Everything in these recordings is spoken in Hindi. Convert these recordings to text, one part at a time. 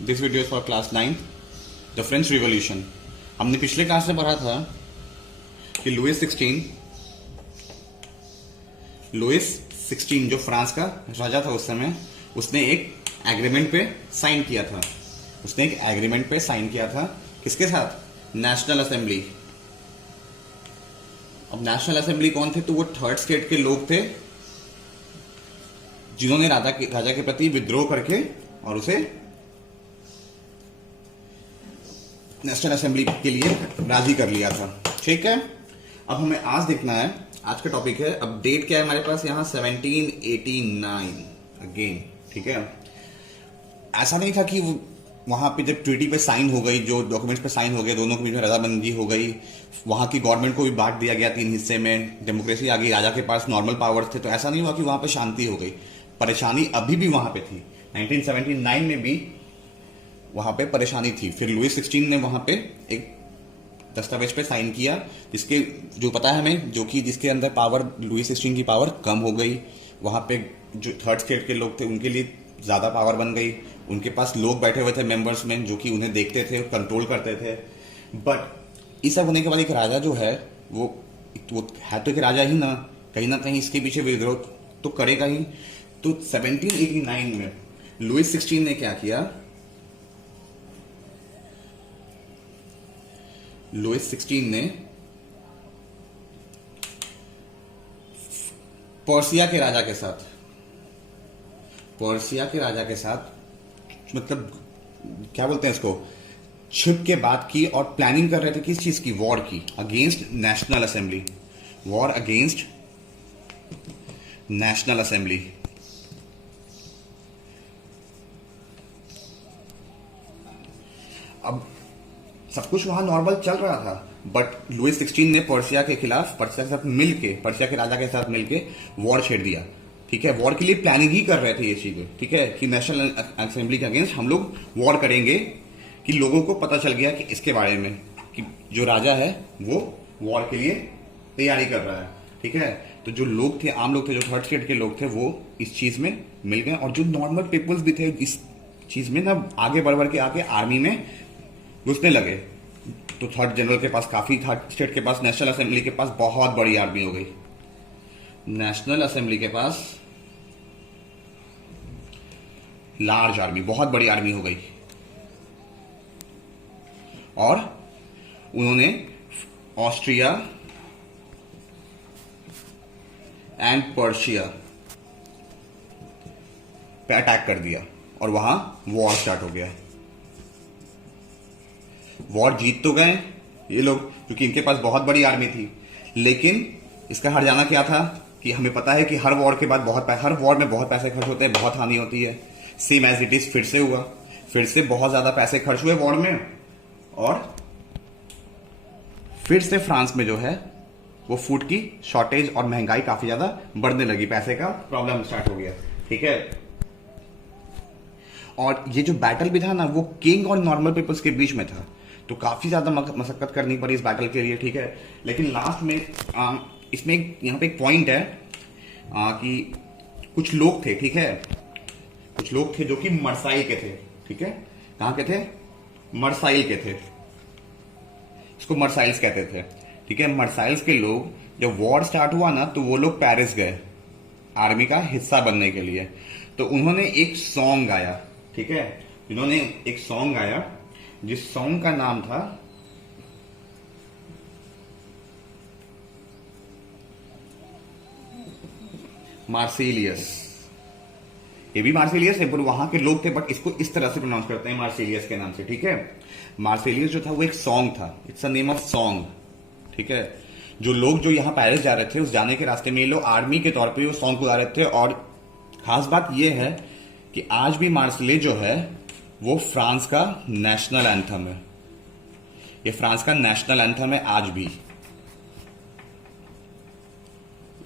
This video for class 9 the French revolution. हमने पिछले क्लास में पढ़ा था कि लुइस 16 जो फ्रांस का राजा था उस समय, उसने एक एग्रीमेंट पे साइन किया था। किसके साथ? National assembly. अब नेशनल असेंबली कौन थे? तो वो थर्ड स्टेट के लोग थे जिन्होंने राजा के प्रति विद्रोह करके और उसे नेशनल असेंबली के लिए राजी कर लिया था। ठीक है, अब हमें आज देखना है, आज का टॉपिक है, अब डेट क्या है हमारे पास यहाँ 1789 अगेन। ठीक है, ऐसा नहीं था कि वहां पे जब ट्रीटी पे साइन हो गई, जो डॉक्यूमेंट्स पे साइन हो गए, दोनों के बीच में रजामंदी हो गई, वहां की गवर्नमेंट को भी बांट दिया गया 3 हिस्से में, डेमोक्रेसी आ गई, राजा के पास नॉर्मल पावर्स थे, तो ऐसा नहीं हुआ कि वहां पे शांति हो गई। परेशानी अभी भी वहां पे थी। 1979 में भी वहां पे परेशानी थी। फिर लुइस 16 ने वहां पे एक दस्तावेज पे साइन किया, जिसके जो पता है हमें, जो कि जिसके अंदर पावर, लुइस 16 की पावर कम हो गई। वहां पे जो थर्ड स्टेट के लोग थे उनके लिए ज्यादा पावर बन गई। उनके पास लोग बैठे हुए थे मेंबर्स में, जो कि उन्हें देखते थे, कंट्रोल करते थे। बट इस सब होने के बाद एक राजा जो है वो है तो एक राजा ही ना, कहीं ना कहीं इसके पीछे विद्रोह तो करेगा ही। तो 1789 में लुइस 16 ने क्या किया? लुइस 16 ने पर्सिया के राजा के साथ मतलब क्या बोलते हैं इसको, छिप के बात की और प्लानिंग कर रहे थे किस चीज की? वॉर की, against national assembly. War against national assembly. अब सब कुछ वहां नॉर्मल चल रहा था, बट लुइस 16 ने पर्सिया के राजा के साथ मिलके वॉर छेड़ दिया। ठीक है, वॉर के लिए प्लानिंग ही कर रहे थे ये चीजें। ठीक है, कि नेशनल असेंबली के अगेंस्ट हम लोग वॉर करेंगे, कि लोगों को पता चल गया कि इसके बारे में कि जो राजा है वो वॉर के लिए तैयारी कर रहा है। ठीक है, तो जो लोग थे, आम लोग थे, जो थर्ड स्टेट के लोग थे, वो इस चीज में मिल गए, और जो नॉर्मल पीपल्स भी थे इस चीज में ना आगे बढ़ के आके आर्मी में घुसने लगे। तो थर्ड जनरल के पास काफी, थर्ड स्टेट के पास, नेशनल असेंबली के पास बहुत बड़ी आर्मी हो गई। नेशनल असेंबली के पास लार्ज आर्मी, बहुत बड़ी आर्मी हो गई, और उन्होंने ऑस्ट्रिया एंड पर्शिया पे अटैक कर दिया, और वहां वॉर स्टार्ट हो गया। वॉर जीत तो गए ये लोग, क्योंकि इनके पास बहुत बड़ी आर्मी थी, लेकिन इसका हर जाना क्या था कि हमें पता है कि हर वॉर के बाद हर वॉर में बहुत पैसे खर्च होते हैं, बहुत हानि होती है। सेम एज इट इज फिर से हुआ, फिर से बहुत ज्यादा पैसे खर्च हुए वॉर में, और फिर से फ्रांस में जो है वो फूड की शॉर्टेज और महंगाई काफी ज्यादा बढ़ने लगी, पैसे का प्रॉब्लम स्टार्ट हो गया। ठीक है, और ये जो बैटल भी था ना, वो किंग और नॉर्मल पीपल्स के बीच में था, तो काफी ज्यादा मशक्कत करनी पड़ी इस बैटल के लिए। ठीक है, लेकिन लास्ट में इसमें यहाँ पे एक पॉइंट है कि कुछ लोग थे, ठीक है, कुछ लोग थे जो कि मरसाइल के थे। ठीक है, कहां के थे? मरसाइल के थे, इसको मरसाइल्स कहते थे। ठीक है, मरसाइल्स के लोग, जब वॉर स्टार्ट हुआ ना, तो वो लोग पेरिस गए आर्मी का हिस्सा बनने के लिए। तो उन्होंने एक सॉन्ग गाया। ठीक है, इन्होंने एक सॉन्ग गाया, जिस सॉन्ग का नाम था मार्सिलियस। ये भी मार्सिलियस है, पर वहां के लोग थे, बट इसको इस तरह से प्रोनाउंस करते हैं मार्सिलियस के नाम से। ठीक है, मार्सिलियस जो था वो एक सॉन्ग था, it's a name of song. ठीक है, जो लोग जो यहाँ पेरिस जा रहे थे, उस जाने के रास्ते में ये लोग आर्मी के तौर पे वो सॉन्ग को गा रहे थे। और खास बात ये है कि आज भी मार्सिले जो है वो फ्रांस का नेशनल एंथम है। ये फ्रांस का नेशनल एंथम है आज भी।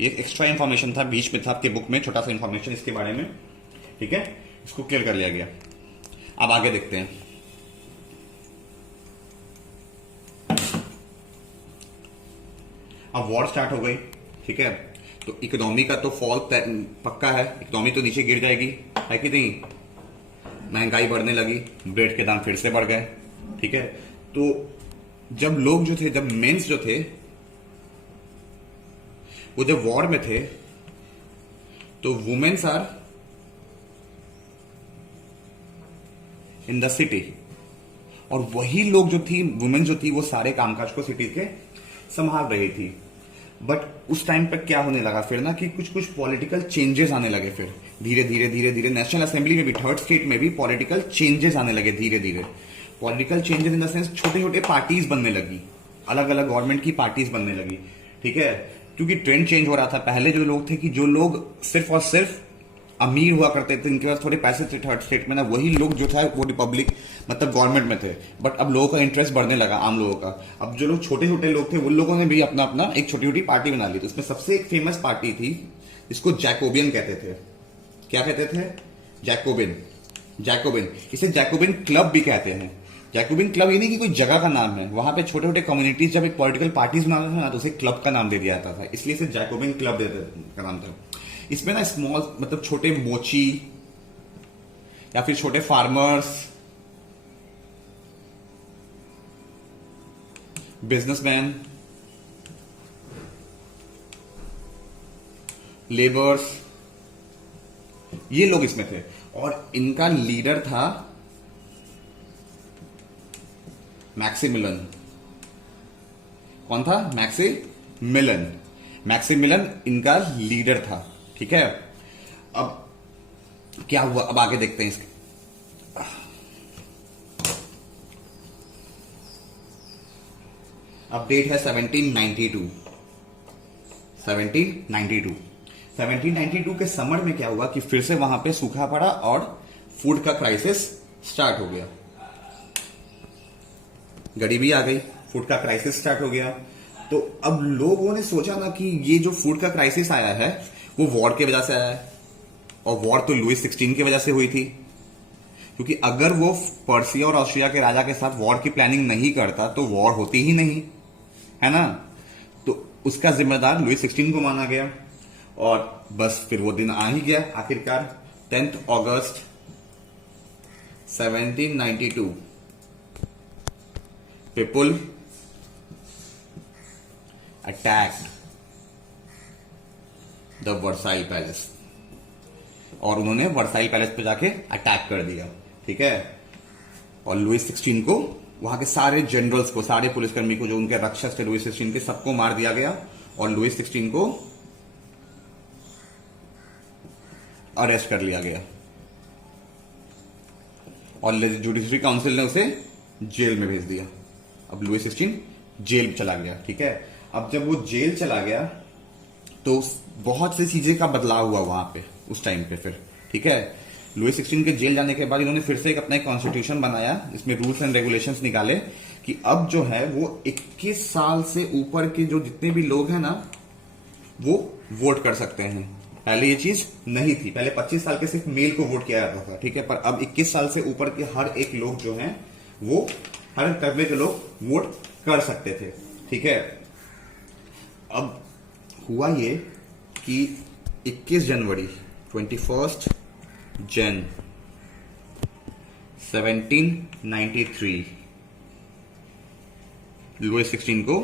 ये एक्स्ट्रा इंफॉर्मेशन था, बीच में था आपके बुक में, छोटा सा इंफॉर्मेशन इसके बारे में। ठीक है, इसको क्लियर कर लिया गया। अब आगे देखते हैं। अब वॉर स्टार्ट हो गई। ठीक है, तो इकोनॉमी का तो फॉल पक्का है, इकोनॉमी तो नीचे गिर जाएगी, है कि नहीं? महंगाई बढ़ने लगी, ब्रेड के दाम फिर से बढ़ गए। ठीक है, तो जब लोग जो थे, जब मेंस जो थे वो जब वॉर में थे, तो womens are in the city, और वही लोग जो थी, वुमेन जो थी, वो सारे कामकाज को सिटी के संभाल रही थी। बट उस टाइम पर क्या होने लगा फिर ना, कि कुछ कुछ पॉलिटिकल चेंजेस आने लगे। फिर धीरे धीरे धीरे धीरे नेशनल असेंबली में भी, थर्ड स्टेट में भी पॉलिटिकल चेंजेस आने लगे। धीरे धीरे political changes in the sense, छोटे छोटे पार्टीज बनने लगी, अलग अलग गवर्नमेंट की पार्टीज बनने लगी। ठीक है, क्योंकि ट्रेंड चेंज हो रहा था। पहले जो लोग थे, कि जो लोग सिर्फ और सिर्फ अमीर हुआ करते थे, इनके पास थोड़े पैसे थे थर्ड स्टेट में ना, वही लोग जो था वो रिपब्लिक मतलब गवर्नमेंट में थे। बट अब लोगों का इंटरेस्ट बढ़ने लगा, आम लोगों का। अब जो लोग छोटे छोटे लोग थे, उन लोगों ने भी अपना अपना एक छोटी छोटी पार्टी बना ली। तो उसमें सबसे एक फेमस पार्टी थी, इसको जैकोबियन कहते थे। क्या कहते थे? जैकोबिन। जैकोबिन, इसे जैकोबिन क्लब भी कहते हैं। जैकोबिन क्लब ये नहीं कि कोई जगह का नाम है, वहां पे छोटे छोटे कम्युनिटीज जब एक पॉलिटिकल पार्टीज बनाते थे ना, तो उसे क्लब का नाम दे दिया जाता था, इसलिए इसे जैकोबिन क्लब का नाम था। इसमें ना स्मॉल मतलब छोटे मोची या फिर छोटे फार्मर्स, बिजनेसमैन, लेबर्स, ये लोग इसमें थे। और इनका लीडर था मैक्सिमिलन। कौन था? मैक्सिमिलन। मैक्सिमिलन इनका लीडर था। ठीक है, अब क्या हुआ, अब आगे देखते हैं इसके। अब डेट है 1792। 1792 1792 के समर में क्या हुआ कि फिर से वहां पे सूखा पड़ा और फूड का क्राइसिस स्टार्ट हो गया। गरीबी आ गई, फूड का क्राइसिस स्टार्ट हो गया। तो अब लोगों ने सोचा ना कि ये जो फूड का क्राइसिस आया है वो वॉर की वजह से आया है, और वॉर तो लुईस 16 की वजह से हुई थी। क्योंकि अगर वो पर्सिया और ऑस्ट्रिया के राजा के साथ वॉर की प्लानिंग नहीं करता तो वॉर होती ही नहीं, है ना। तो उसका जिम्मेदार लुईस 16 को माना गया, और बस फिर वो दिन आ ही गया आखिरकार। 10 अगस्त 1792 people attacked the Versailles palace, और उन्होंने वर्साइल पैलेस पे जाके अटैक कर दिया। ठीक है, और लुईस 16 को, वहां के सारे जनरल्स को, सारे पुलिसकर्मी को, जो उनके रक्षक थे लुईस 16 के, सबको मार दिया गया, और लुईस 16 को अरेस्ट कर लिया गया, और जुडिशरी काउंसिल ने उसे जेल में भेज दिया। अब लुईस 16 जेल चला गया। ठीक है, अब जब वो जेल चला गया तो बहुत सी चीजें का बदलाव हुआ वहां पे उस टाइम पे फिर। ठीक है, लुईस 16 के जेल जाने के बाद इन्होंने फिर से एक अपना कॉन्स्टिट्यूशन बनाया, इसमें रूल्स एंड रेगुलेशंस निकाले कि अब जो है वो 21 साल से ऊपर के जो जितने भी लोग हैं ना, वो वोट कर सकते हैं। पहले ये चीज नहीं थी, पहले 25 साल के सिर्फ मेल को वोट किया जाता था। ठीक है, पर अब 21 साल से ऊपर के हर एक लोग जो हैं, वो हर कस्बे के लोग वोट कर सकते थे। ठीक है, अब हुआ ये कि 21 जनवरी 21 जन 1793 लुईस 16 को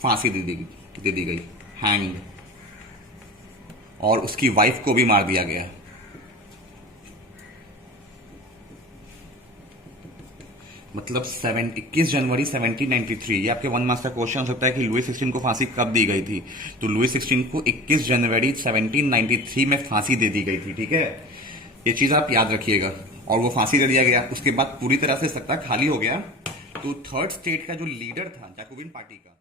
फांसी दे दी गई, हैंग, और उसकी वाइफ को भी मार दिया गया। मतलब 21 जनवरी 1793, ये आपके 1 मार्क्स का क्वेश्चन हो सकता है कि लुईस 16 को फांसी कब दी गई थी। तो लुईस 16 को 21 जनवरी 1793 में फांसी दे दी गई थी। ठीक है, ये चीज आप याद रखिएगा। और वो फांसी दे दिया गया, उसके बाद पूरी तरह से सत्ता खाली हो गया। तो थर्ड स्टेट का जो लीडर था जैकोबिन पार्टी का,